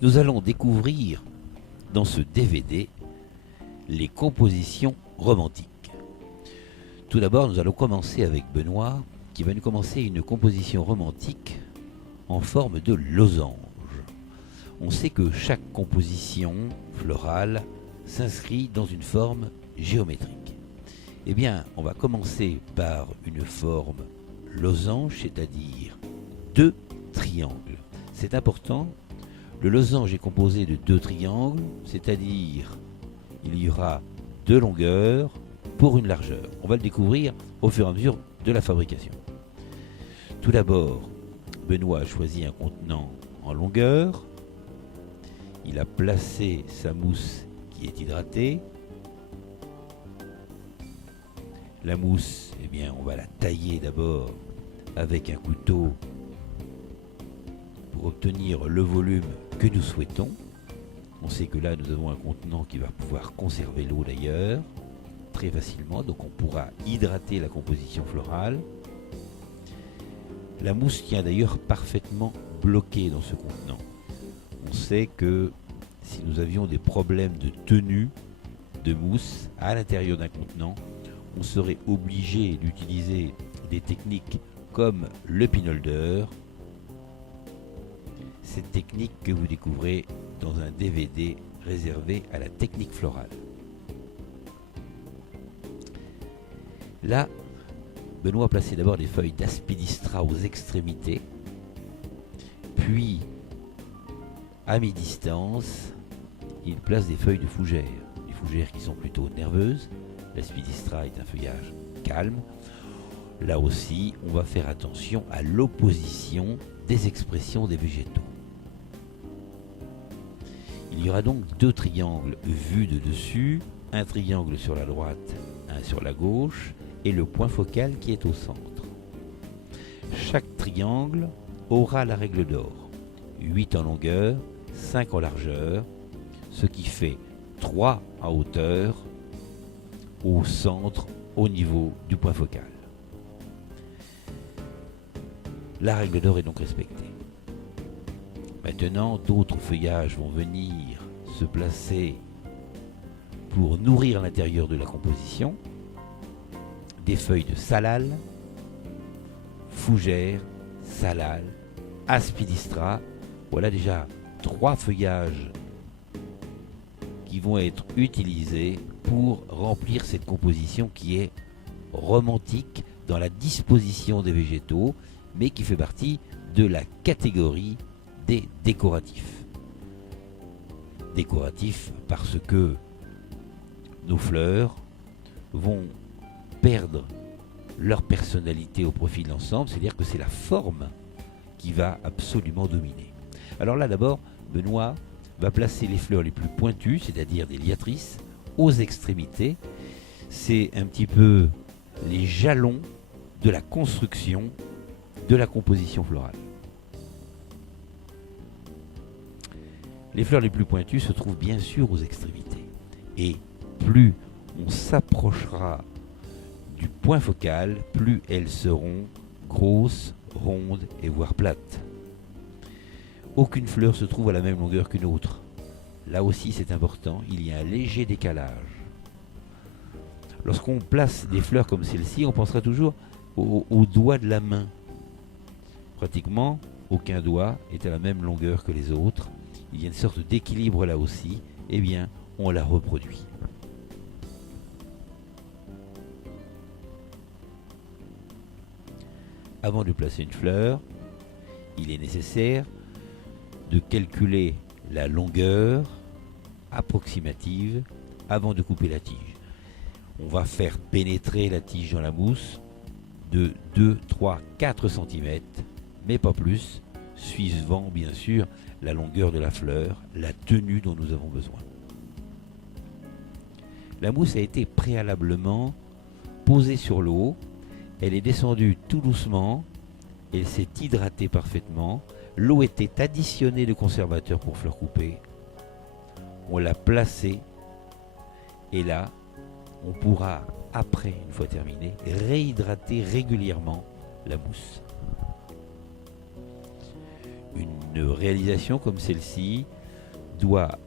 Nous allons découvrir dans ce DVD les compositions romantiques. Tout d'abord, nous allons commencer avec Benoît qui va nous commencer une composition romantique en forme de losange. On sait que chaque composition florale s'inscrit dans une forme géométrique. Eh bien, on va commencer par une forme losange, c'est-à-dire deux triangles. C'est important, le losange est composé de deux triangles, c'est-à-dire il y aura deux longueurs pour une largeur. On va le découvrir au fur et à mesure de la fabrication. Tout d'abord, Benoît a choisi un contenant en longueur. Il a placé sa mousse qui est hydratée. La mousse, eh bien, on va la tailler d'abord avec un couteau pour obtenir le volume que nous souhaitons. On sait que là, nous avons un contenant qui va pouvoir conserver l'eau d'ailleurs très facilement, donc on pourra hydrater la composition florale. La mousse tient d'ailleurs parfaitement bloquée dans ce contenant. On sait que si nous avions des problèmes de tenue de mousse à l'intérieur d'un contenant, on serait obligé d'utiliser des techniques comme le pinholder. Cette technique que vous découvrez dans un DVD réservé à la technique florale. Là, Benoît a placé d'abord des feuilles d'aspidistra aux extrémités, puis à mi-distance, il place des feuilles de fougère. Les fougères qui sont plutôt nerveuses. L'aspidistra est un feuillage calme. Là aussi, on va faire attention à l'opposition des expressions des végétaux. Il y aura donc deux triangles vus de dessus, un triangle sur la droite, un sur la gauche, et le point focal qui est au centre. Chaque triangle aura la règle d'or, 8 en longueur, 5 en largeur, ce qui fait 3 en hauteur, au centre, au niveau du point focal. La règle d'or est donc respectée. Maintenant, d'autres feuillages vont venir se placer pour nourrir l'intérieur de la composition. Des feuilles de salal, fougère, salal, aspidistra. Voilà déjà 3 feuillages qui vont être utilisés pour remplir cette composition qui est romantique dans la disposition des végétaux, mais qui fait partie de la catégorie des décoratifs. Décoratifs parce que nos fleurs vont perdre leur personnalité au profit de l'ensemble, c'est-à-dire que c'est la forme qui va absolument dominer. Alors là d'abord, Benoît va placer les fleurs les plus pointues, c'est-à-dire des liatrices, aux extrémités. C'est un petit peu les jalons de la construction de la composition florale. Les fleurs les plus pointues se trouvent bien sûr aux extrémités. Et plus on s'approchera du point focal, plus elles seront grosses, rondes et voire plates. Aucune fleur se trouve à la même longueur qu'une autre. Là aussi c'est important, il y a un léger décalage. Lorsqu'on place des fleurs comme celle-ci, on pensera toujours au doigt de la main. Pratiquement, aucun doigt est à la même longueur que les autres. Il y a une sorte d'équilibre là aussi. Eh bien, on la reproduit. Avant de placer une fleur, il est nécessaire de calculer la longueur approximative avant de couper la tige. On va faire pénétrer la tige dans la mousse de 2, 3, 4 cm, mais pas plus, suivant bien sûr la longueur de la fleur, la tenue dont nous avons besoin. La mousse a été préalablement posée sur l'eau, elle est descendue tout doucement, elle s'est hydratée parfaitement, l'eau était additionnée de conservateur pour fleurs coupées, on l'a placée, et là, on pourra, après, une fois terminé, réhydrater régulièrement la mousse. Une réalisation comme celle-ci doit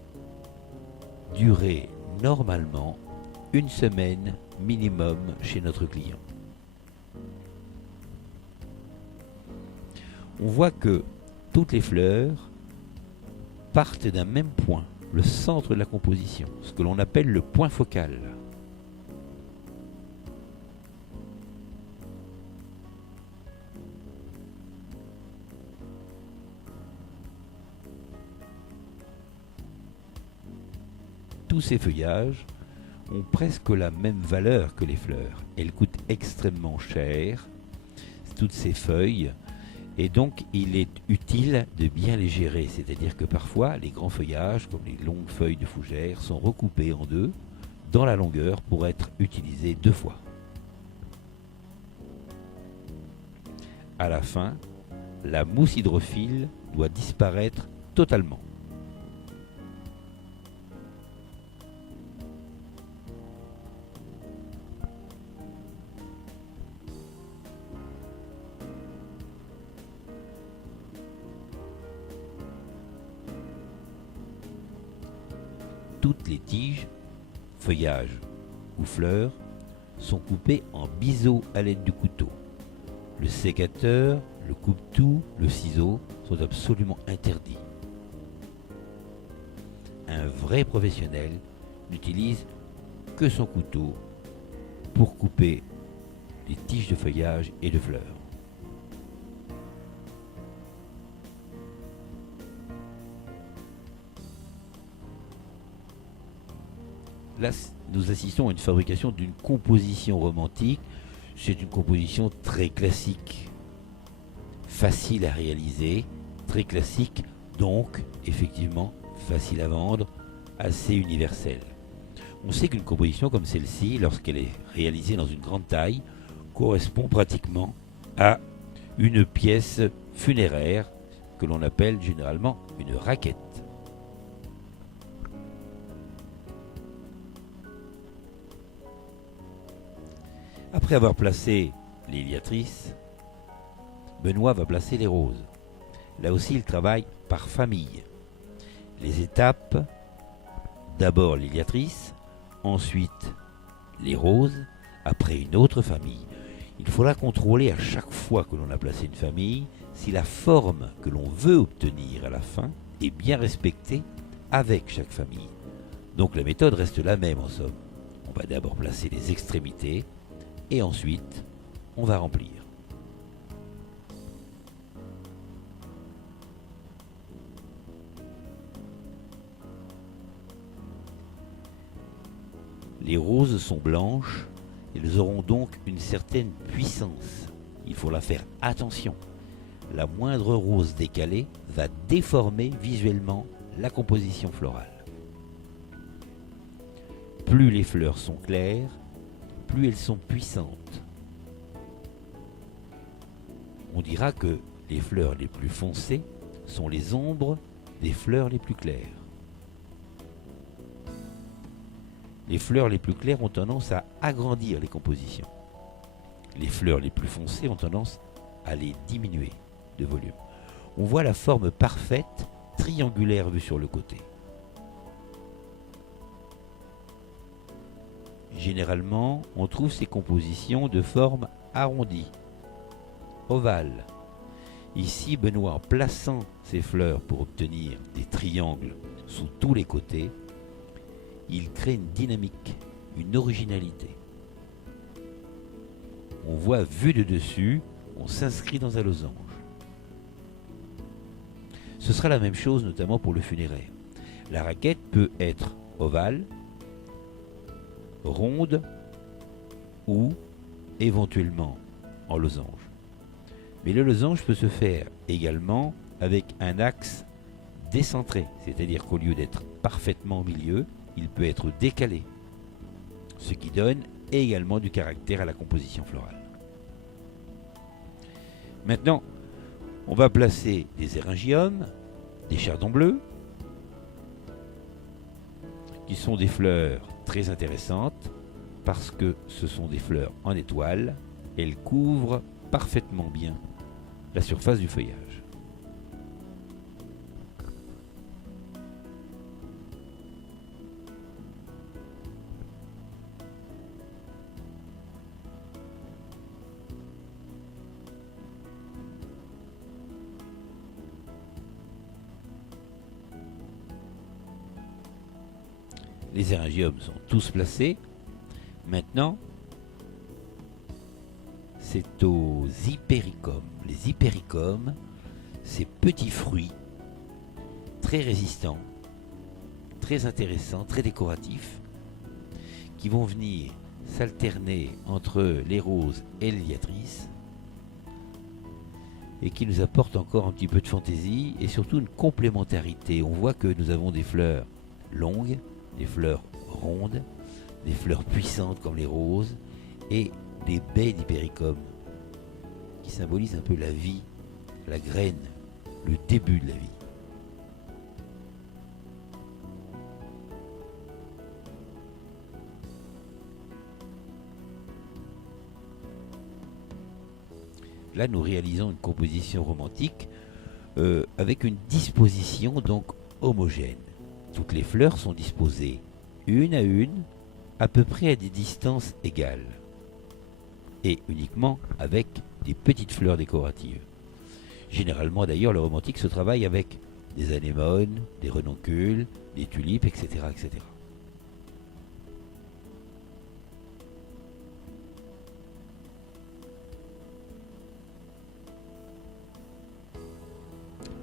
durer normalement une semaine minimum chez notre client. On voit que toutes les fleurs partent d'un même point, le centre de la composition, ce que l'on appelle le point focal. Tous ces feuillages ont presque la même valeur que les fleurs. Elles coûtent extrêmement cher, toutes ces feuilles, et donc il est utile de bien les gérer. C'est-à-dire que parfois les grands feuillages, comme les longues feuilles de fougère, sont recoupés en deux dans la longueur pour être utilisés deux fois. À la fin, la mousse hydrophile doit disparaître totalement. Toutes les tiges, feuillages ou fleurs sont coupées en biseau à l'aide du couteau. Le sécateur, le coupe-tout, le ciseau sont absolument interdits. Un vrai professionnel n'utilise que son couteau pour couper les tiges de feuillage et de fleurs. Là, nous assistons à une fabrication d'une composition romantique. C'est une composition très classique, facile à réaliser, très classique, donc effectivement facile à vendre, assez universelle. On sait qu'une composition comme celle-ci, lorsqu'elle est réalisée dans une grande taille, correspond pratiquement à une pièce funéraire que l'on appelle généralement une raquette. Après avoir placé les liatrices, Benoît va placer les roses. Là aussi, il travaille par famille. Les étapes, d'abord les liatrices, ensuite les roses, après une autre famille. Il faudra contrôler à chaque fois que l'on a placé une famille si la forme que l'on veut obtenir à la fin est bien respectée avec chaque famille. Donc la méthode reste la même en somme. On va d'abord placer les extrémités, et ensuite, on va remplir. Les roses sont blanches, elles auront donc une certaine puissance. Il faut la faire attention. La moindre rose décalée va déformer visuellement la composition florale. Plus les fleurs sont claires, plus elles sont puissantes. On dira que les fleurs les plus foncées sont les ombres des fleurs les plus claires. Les fleurs les plus claires ont tendance à agrandir les compositions. Les fleurs les plus foncées ont tendance à les diminuer de volume. On voit la forme parfaite, triangulaire vue sur le côté. Généralement, on trouve ces compositions de forme arrondie, ovale. Ici, Benoît, en plaçant ses fleurs pour obtenir des triangles sous tous les côtés, il crée une dynamique, une originalité. On voit, vu de dessus, on s'inscrit dans un losange. Ce sera la même chose notamment pour le funéraire. La raquette peut être ovale, ronde ou éventuellement en losange. Mais le losange peut se faire également avec un axe décentré, c'est-à-dire qu'au lieu d'être parfaitement au milieu, il peut être décalé, ce qui donne également du caractère à la composition florale. Maintenant, on va placer des éryngiums, des chardons bleus, qui sont des fleurs très intéressantes parce que ce sont des fleurs en étoile. Elles couvrent parfaitement bien la surface du feuillage. Les éringiums sont tous placés. Maintenant, c'est aux hypéricomes. Les hypéricomes, ces petits fruits très résistants, très intéressants, très décoratifs, qui vont venir s'alterner entre les roses et les liatrices et qui nous apportent encore un petit peu de fantaisie et surtout une complémentarité. On voit que nous avons des fleurs longues, des fleurs rondes, des fleurs puissantes comme les roses et des baies d'hypéricum qui symbolisent un peu la vie, la graine, le début de la vie. Là, nous réalisons une composition romantique avec une disposition donc homogène. Toutes les fleurs sont disposées une à peu près à des distances égales, et uniquement avec des petites fleurs décoratives. Généralement d'ailleurs, le romantique se travaille avec des anémones, des renoncules, des tulipes, etc., etc.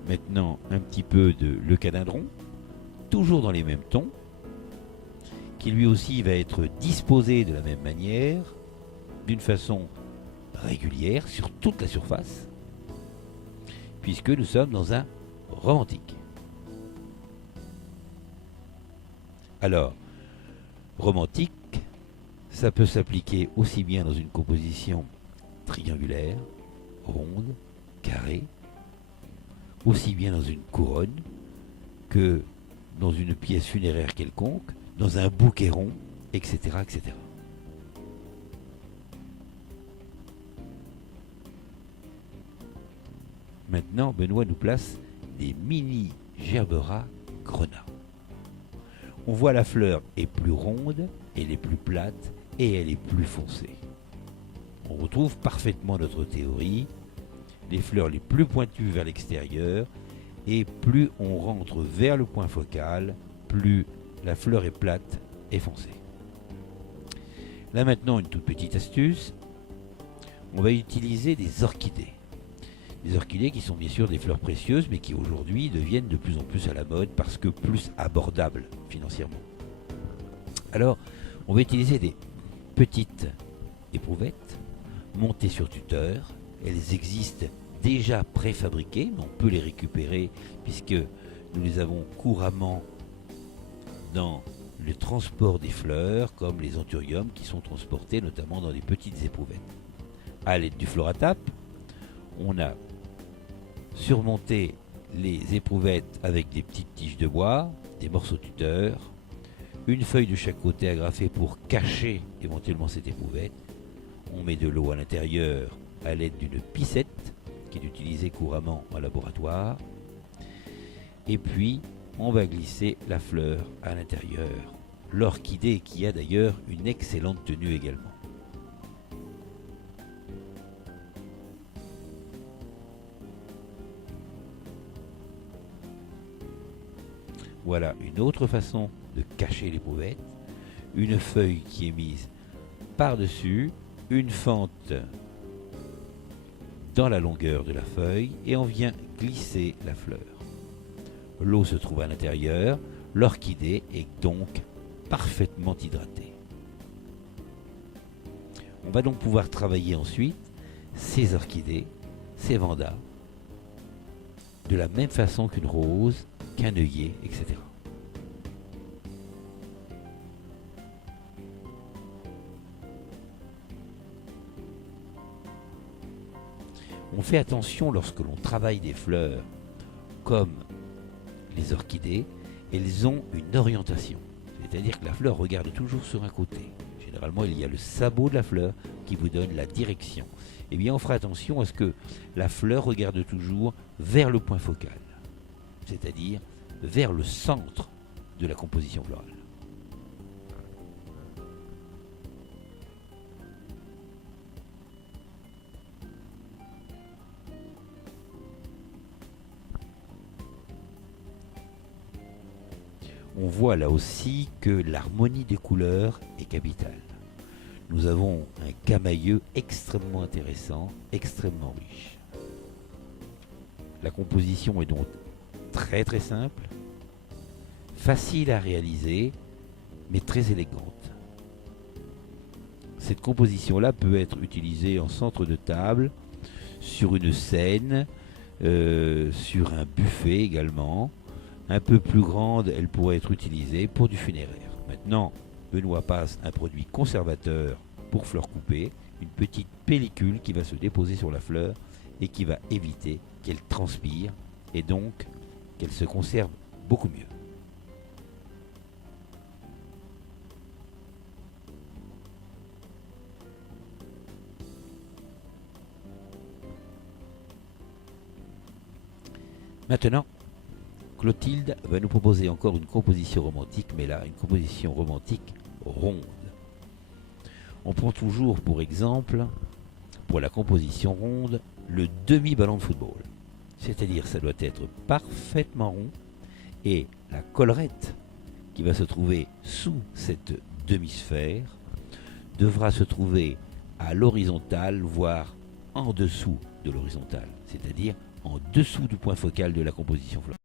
Maintenant, un petit peu de leucadendron, toujours dans les mêmes tons, qui lui aussi va être disposé de la même manière, d'une façon régulière sur toute la surface, puisque nous sommes dans un romantique. Alors, romantique, ça peut s'appliquer aussi bien dans une composition triangulaire, ronde, carrée, aussi bien dans une couronne que dans une pièce funéraire quelconque, dans un bouquet rond, etc., etc. Maintenant, Benoît nous place des mini Gerbera grenat. On voit la fleur est plus ronde, elle est plus plate et elle est plus foncée. On retrouve parfaitement notre théorie, les fleurs les plus pointues vers l'extérieur, et plus on rentre vers le point focal, plus la fleur est plate et foncée. Là maintenant, une toute petite astuce, on va utiliser des orchidées. Des orchidées qui sont bien sûr des fleurs précieuses, mais qui aujourd'hui deviennent de plus en plus à la mode parce que plus abordables financièrement. Alors, on va utiliser des petites éprouvettes montées sur tuteur. Elles existent déjà préfabriquées, mais on peut les récupérer puisque nous les avons couramment dans le transport des fleurs, comme les anthuriums qui sont transportés notamment dans des petites éprouvettes. À l'aide du floratap, on a surmonté les éprouvettes avec des petites tiges de bois, des morceaux tuteurs, une feuille de chaque côté agrafée pour cacher éventuellement cette éprouvette. On met de l'eau à l'intérieur à l'aide d'une picette qui est utilisée couramment en laboratoire. Et puis, on va glisser la fleur à l'intérieur. L'orchidée qui a d'ailleurs une excellente tenue également. Voilà une autre façon de cacher l'éprouvette. Une feuille qui est mise par-dessus, une fente dans la longueur de la feuille et on vient glisser la fleur. L'eau se trouve à l'intérieur, l'orchidée est donc parfaitement hydratée. On va donc pouvoir travailler ensuite ces orchidées, ces vandas, de la même façon qu'une rose, qu'un œillet, etc. On fait attention lorsque l'on travaille des fleurs comme les orchidées, elles ont une orientation. C'est-à-dire que la fleur regarde toujours sur un côté. Généralement, il y a le sabot de la fleur qui vous donne la direction. Eh bien, on fera attention à ce que la fleur regarde toujours vers le point focal, c'est-à-dire vers le centre de la composition florale. on voit là aussi que l'harmonie des couleurs est capitale. Nous avons un camailleux extrêmement intéressant, extrêmement riche. La composition est donc très très simple, facile à réaliser, mais très élégante. Cette composition-là peut être utilisée en centre de table, sur une scène, sur un buffet également. Un peu plus grande, elle pourrait être utilisée pour du funéraire. Maintenant, Benoît passe un produit conservateur pour fleurs coupées, une petite pellicule qui va se déposer sur la fleur et qui va éviter qu'elle transpire et donc qu'elle se conserve beaucoup mieux. Maintenant, Clotilde va nous proposer encore une composition romantique, mais là, une composition romantique ronde. On prend toujours pour exemple, pour la composition ronde, le demi-ballon de football. C'est-à-dire, ça doit être parfaitement rond, et la collerette qui va se trouver sous cette demi-sphère devra se trouver à l'horizontale, voire en dessous de l'horizontale, c'est-à-dire en dessous du point focal de la composition florale.